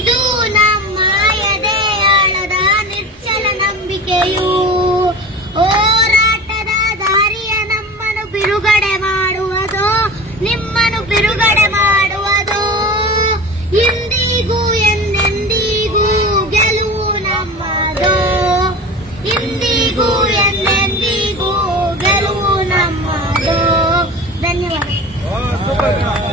ಇದು ನಮ್ಮ ಎದೆಯಾಳದ ನಿಶ್ಚಲ ನಂಬಿಕೆಯು. ಹೋರಾಟದ ದಾರಿಯ ನಮ್ಮನ್ನು ಬಿಡುಗಡೆ ಮಾಡುವುದು, ನಿಮ್ಮನ್ನು ಬಿಡುಗಡೆ ಮಾಡುವುದು. ಇಂದಿಗೂ ಎಂದೆಂದಿಗೂ ಗೆಲುವು ನಮ್ಮದು. ಇಂದಿಗೂ ಎಂದೆಂದಿಗೂ ಗೆಲುವು ನಮ್ಮದು. ಧನ್ಯವಾದ.